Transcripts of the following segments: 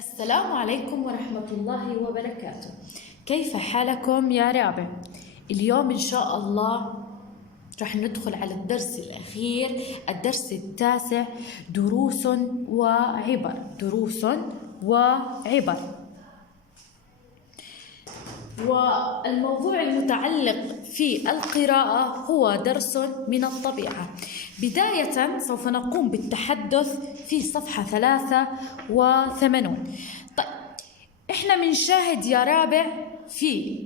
السلام عليكم ورحمة الله وبركاته. كيف حالكم يا رابع؟ اليوم إن شاء الله رح ندخل على الدرس الأخير، الدرس التاسع، دروس وعبر. دروس وعبر. والموضوع المتعلق في القراءة هو درس من الطبيعة. بداية سوف نقوم بالتحدث في صفحة 83. طيب، احنا بنشاهد يا رابع في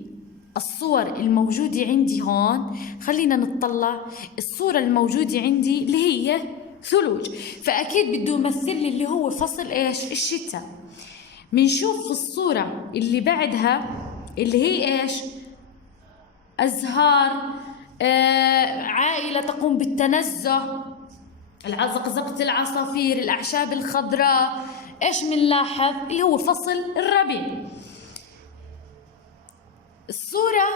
الصور الموجودة عندي هون. خلينا نطلع الصورة الموجودة عندي اللي هي ثلوج، فأكيد بده يمثل لي اللي هو فصل ايش؟ الشتاء. بنشوف في الصورة اللي بعدها اللي هي ايش؟ أزهار، عائلة تقوم بالتنزه، زقزقة العصافير، الأعشاب الخضراء. ايش بنلاحظ؟ اللي هو فصل الربيع. الصورة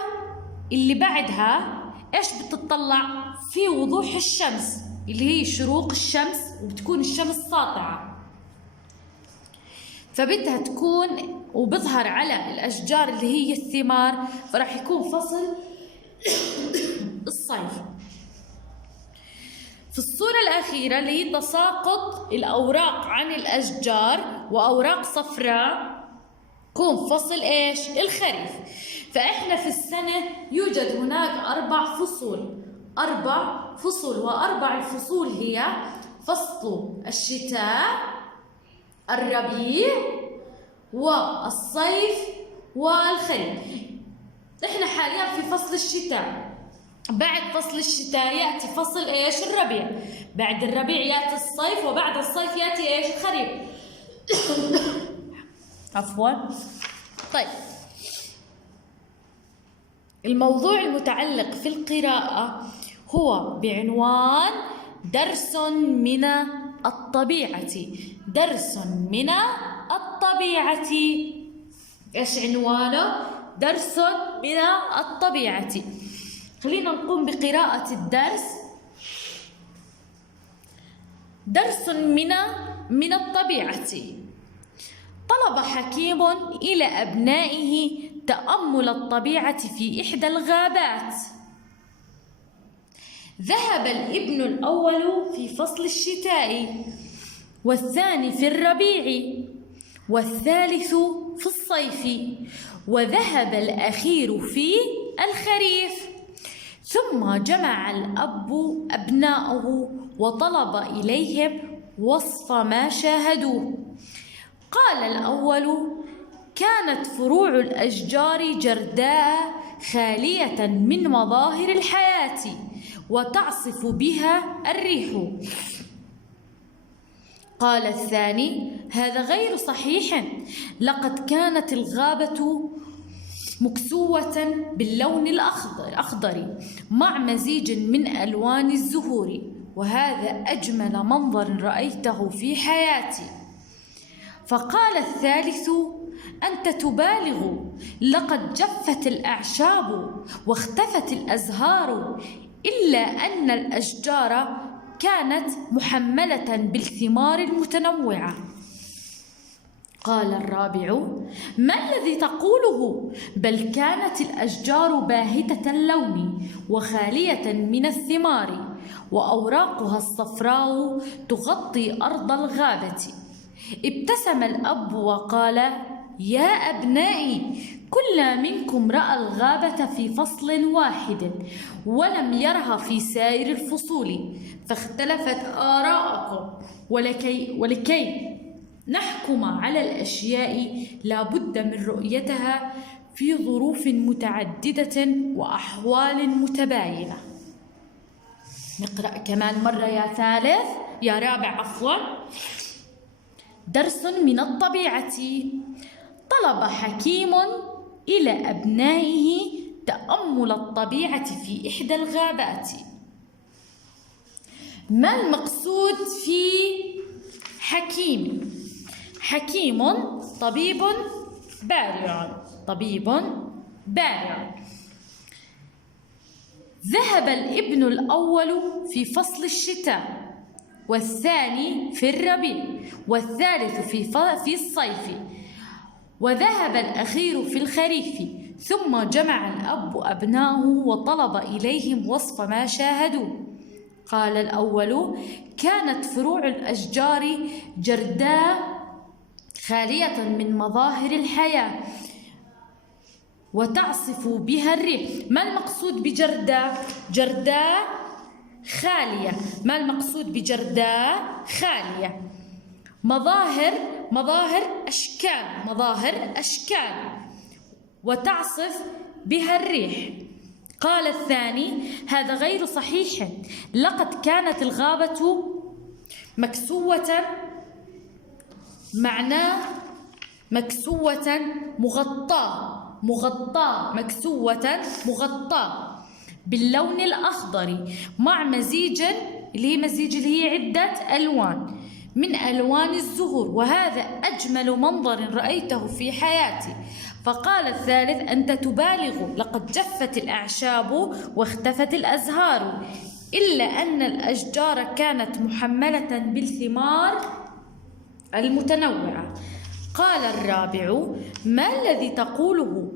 اللي بعدها ايش بتطلع؟ في وضوح الشمس اللي هي شروق الشمس، وبتكون الشمس ساطعة، فبدها تكون وبظهر على الأشجار اللي هي الثمار، فراح يكون فصل الصيف. في الصورة الأخيرة اللي هي تساقط الأوراق عن الأشجار وأوراق صفراء، يكون فصل إيش؟ الخريف. فإحنا في السنة يوجد هناك 4 فصول، 4 فصول، و4 الفصول هي فصل الشتاء، الربيع، والصيف، والخريف. إحنا حاليا في فصل الشتاء. بعد فصل الشتاء يأتي فصل إيش؟ الربيع. بعد الربيع يأتي الصيف، وبعد الصيف يأتي إيش؟ الخريف. عفوا. طيب، الموضوع المتعلق في القراءة هو بعنوان درس من الطبيعة. درس من الطبيعة. إيش عنوانه؟ درس من الطبيعة. خلينا نقوم بقراءة الدرس. درس من الطبيعة. طلب حكيم إلى أبنائه تأمل الطبيعة في إحدى الغابات. ذهب الابن الأول في فصل الشتاء، والثاني في الربيع، والثالث في الصيف، وذهب الأخير في الخريف. ثم جمع الأب أبناءه وطلب إليهم وصف ما شاهدوه. قال الأول: كانت فروع الأشجار جرداء خالية من مظاهر الحياة، وتعصف بها الريح. قال الثاني: هذا غير صحيح، لقد كانت الغابة مكسوة باللون الأخضر مع مزيج من ألوان الزهور، وهذا أجمل منظر رأيته في حياتي. فقال الثالث: أنت تبالغ، لقد جفت الأعشاب واختفت الأزهار، إلا أن الأشجار كانت محملة بالثمار المتنوعة. قال الرابع: ما الذي تقوله؟ بل كانت الأشجار باهتة اللون وخالية من الثمار، وأوراقها الصفراء تغطي أرض الغابة. ابتسم الأب وقال: يا أبنائي، كل منكم رأى الغابة في فصل واحد، ولم يرها في سائر الفصول، فاختلفت آراءكم، ولكي نحكم على الأشياء لا بد من رؤيتها في ظروف متعددة وأحوال متباينة. نقرأ كمان مرة يا رابع عفوا. درس من الطبيعة. طلب حكيم إلى أبنائه تأمل الطبيعة في إحدى الغابات. ما المقصود في حكيم؟ حكيم طبيب بارع. طبيب بارع. ذهب الابن الأول في فصل الشتاء، والثاني في الربيع، والثالث في الصيف، وذهب الأخير في الخريف. ثم جمع الأب أبناءه وطلب إليهم وصف ما شاهدوا. قال الأول: كانت فروع الأشجار جرداء خالية من مظاهر الحياة وتعصف بها الريح. ما المقصود بجرداء؟ جرداء خالية. ما المقصود بجرداء خالية؟ مظاهر أشكال وتعصف بها الريح. قال الثاني: هذا غير صحيح، لقد كانت الغابة مكسوة، معناه مكسوة مغطاة باللون الأخضر مع مزيج اللي هي عدة ألوان من ألوان الزهور، وهذا أجمل منظر رأيته في حياتي. فقال الثالث: أنت تبالغ، لقد جفت الأعشاب واختفت الأزهار، إلا أن الأشجار كانت محملة بالثمار المتنوعة. قال الرابع: ما الذي تقوله؟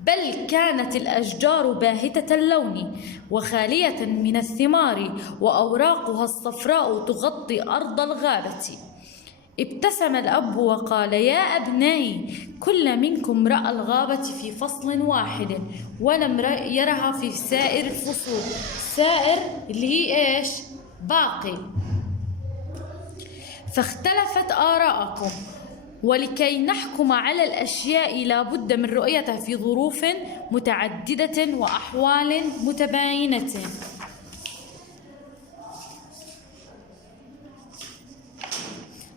بل كانت الأشجار باهتة اللون وخالية من الثمار، وأوراقها الصفراء تغطي أرض الغابة. ابتسم الأب وقال: يا أبنائي، كل منكم رأى الغابة في فصل واحد ولم يرها في سائر الفصول. سائر اللي هي إيش؟ باقي. فاختلفت آراءكم، ولكي نحكم على الأشياء لا بد من رؤيتها في ظروف متعددة وأحوال متباينة.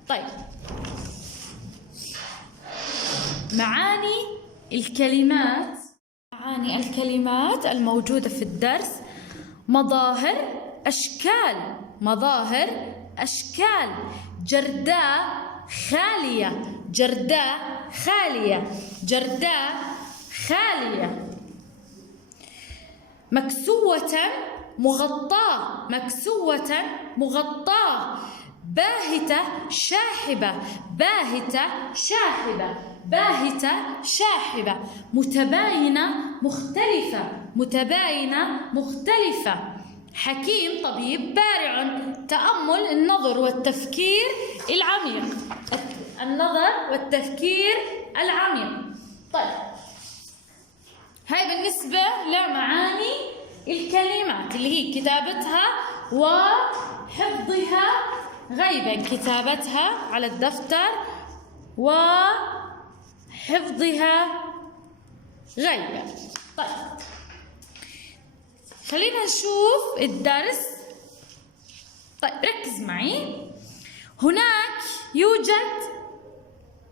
طيب، معاني الكلمات الموجودة في الدرس: مظاهر أشكال، جرداء خالية، مكسوة مغطاة، باهتة شاحبة، متباينة مختلفة، حكيم طبيب بارع. تأمل: النظر والتفكير العميق. طيب، هاي بالنسبة لمعاني الكلمات اللي هي كتابتها وحفظها غيبا، كتابتها على الدفتر وحفظها غيبا. طيب، خلينا نشوف الدرس. طيب، ركز معي. هناك يوجد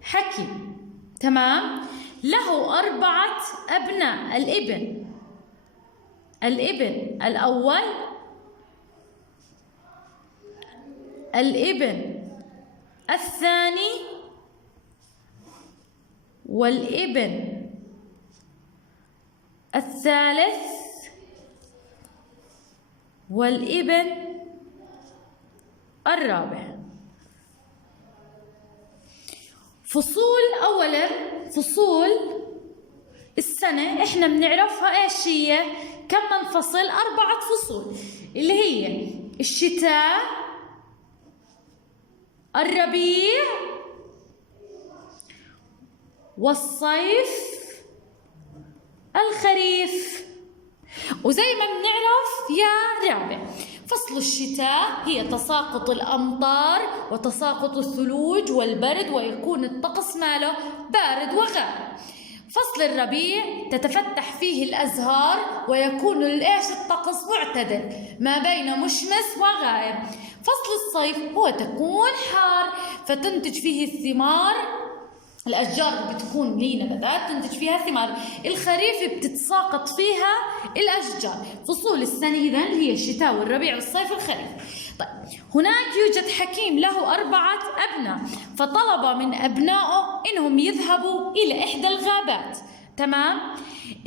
حكيم، تمام، له 4 أبناء. الابن الأول، الابن الثاني، والابن الثالث، والابن الرابع. أولا فصول السنة احنا بنعرفها ايش هي؟ كم منفصل؟ 4 فصول، اللي هي الشتاء، الربيع، والصيف، الخريف. وزي ما بنعرف يا رابع، فصل الشتاء هي تساقط الأمطار وتساقط الثلوج والبرد، ويكون الطقس ماله بارد وغائم. فصل الربيع تتفتح فيه الأزهار ويكون الطقس معتدل ما بين مشمس وغائم. فصل الصيف هو تكون حار فتنتج فيه الثمار، الأشجار بتكون لي نباتات تنتج فيها ثمار. الخريف بتتساقط فيها الأشجار. فصول السنة إذن هي الشتاء والربيع والصيف والخريف. طيب، هناك يوجد حكيم له 4 أبناء، فطلب من أبنائه إنهم يذهبوا إلى إحدى الغابات. تمام؟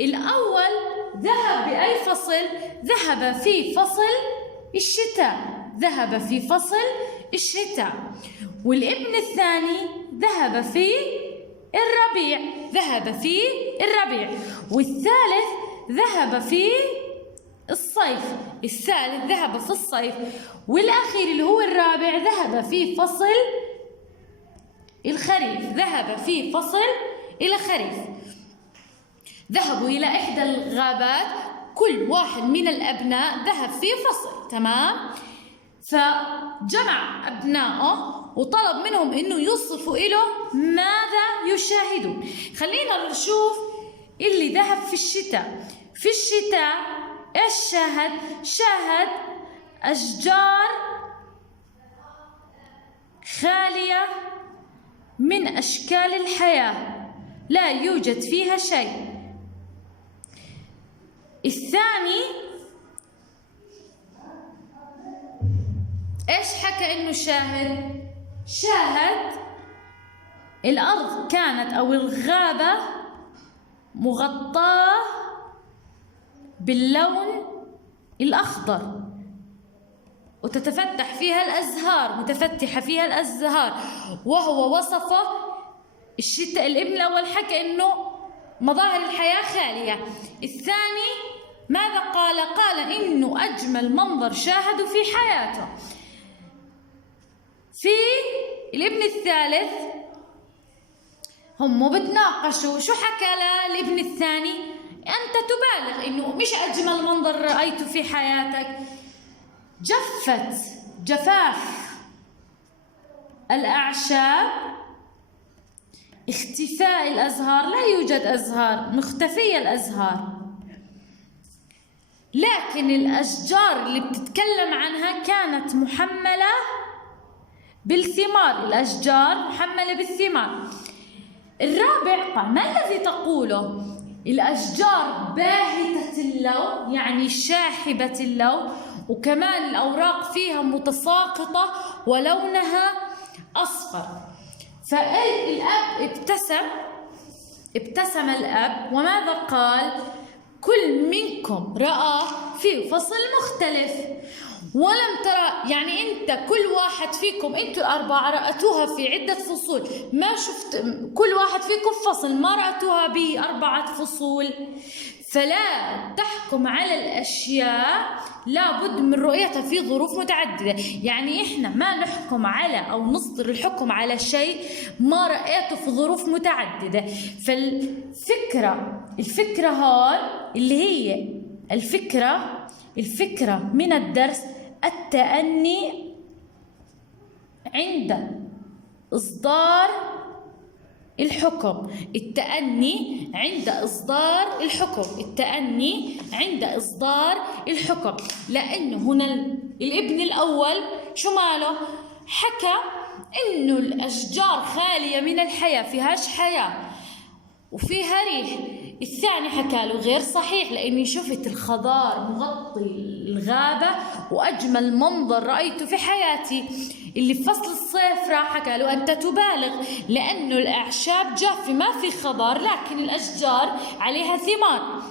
الأول ذهب بأي فصل؟ ذهب في فصل الشتاء. الشتاء. والابن الثاني ذهب في الربيع، ذهب في الربيع. والثالث ذهب في الصيف، الثالث ذهب في الصيف. والأخير اللي هو الرابع ذهب في فصل الخريف، ذهب في فصل الخريف. ذهبوا إلى إحدى الغابات، كل واحد من الأبناء ذهب في فصل، تمام؟ فجمع أبنائه وطلب منهم إنه يوصفوا له ماذا يشاهدون. خلينا نشوف اللي ذهب في الشتاء. في الشتاء إيش شاهد؟ شاهد أشجار خالية من أشكال الحياة، لا يوجد فيها شيء. الثاني إيش حكى إنه شاهد؟ شاهد الأرض كانت أو الغابة مغطاة باللون الأخضر، وتتفتح فيها الأزهار، متفتحة فيها الأزهار. وهو وصف الشتاء. الابن الأول حكى إنه مظاهر الحياة خالية. الثاني ماذا قال؟ قال إنه أجمل منظر شاهدوا في حياته. في الابن الثالث هم بتناقشوا، شو حكى للابن الثاني؟ أنت تبالغ، إنه مش أجمل منظر رأيته في حياتك، جفاف الأعشاب، اختفاء الأزهار، لا يوجد أزهار، مختفية الأزهار. لكن الأشجار اللي بتتكلم عنها كانت محملة بالثمار، الأشجار محملة بالثمار. الرابع قال: ما الذي تقوله؟ الأشجار باهتة اللون، يعني شاحبة اللون، وكمان الأوراق فيها متساقطة ولونها أصفر. فالأب ابتسم الأب، وماذا قال؟ كل منكم رأى في فصل مختلف ولم ترى، يعني أنت كل واحد فيكم، أنتوا الأربعة رأتوها في عدة فصول، ما شفت كل واحد فيكم فصل، ما رأتوها ب4 فصول. فلا تحكم على الأشياء، لابد من رؤيتها في ظروف متعددة. يعني إحنا ما نحكم على أو نصدر الحكم على شيء ما رأيته في ظروف متعددة. الفكرة هون اللي هي الفكرة من الدرس التأني عند إصدار الحكم، التأني عند إصدار الحكم. لأنه هنا الابن الأول شو ماله؟ حكى إنه الأشجار خالية من الحياة، فيهاش حياة وفيها ريح. الثاني حكى له غير صحيح، لأني شفت الخضار مغطي الغابة وأجمل منظر رأيته في حياتي. اللي في فصل الصيف راح حكى له أنت تبالغ، لأنه الأعشاب جافة ما في خضار، لكن الأشجار عليها ثمار.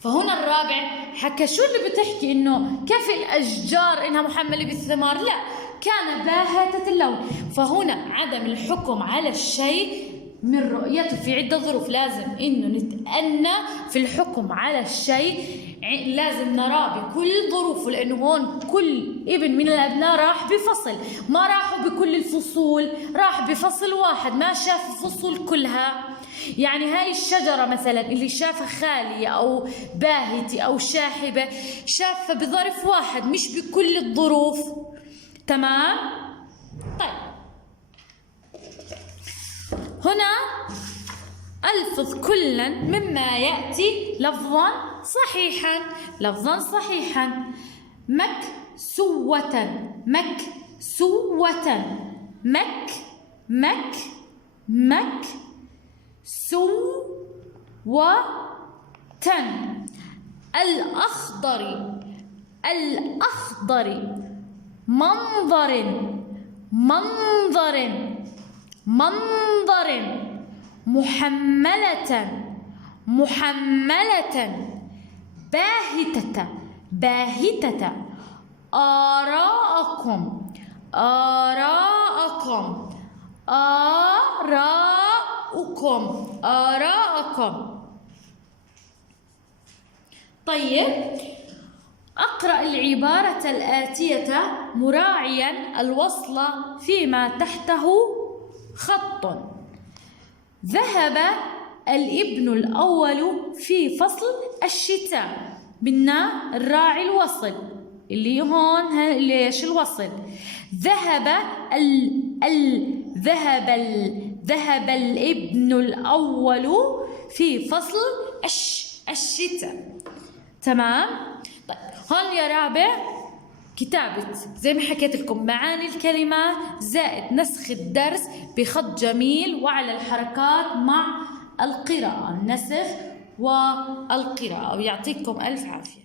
فهنا الرابع حكى شو اللي بتحكي؟ إنه كيف الأشجار إنها محملة بالثمار؟ لا، كان باهتة اللون. فهنا عدم الحكم على الشيء من رؤيته في عدة ظروف. لازم إنه نتأنى في الحكم على الشيء، لازم نراه بكل ظروفه، لأنه هون كل ابن من الأبناء راح بفصل، ما راحوا بكل الفصول، راح بفصل واحد، ما شاف الفصول كلها. يعني هاي الشجرة مثلا اللي شافها خالية أو باهتة أو شاحبة، شافها بظرف واحد مش بكل الظروف، تمام؟ طيب، هنا ألفظ كلا مما يأتي لفظا صحيحا. مكسوة، الأخضر منظر محملة باهتة. آراءكم، آراءكم، آراءكم. طيب، أقرأ العبارة الآتية مراعيا الوصل فيما تحته خط. ذهب الابن الأول في فصل الشتاء. بدنا نراعي الوصل اللي هون، ليش الوصل؟ ذهب الابن الأول في فصل الشتاء. تمام؟ طيب، هون يا رابع كتابة زي ما حكيت لكم معاني الكلمات زائد نسخ الدرس بخط جميل وعلى الحركات مع القراءة، النسخ والقراءة. ويعطيكم ألف عافية.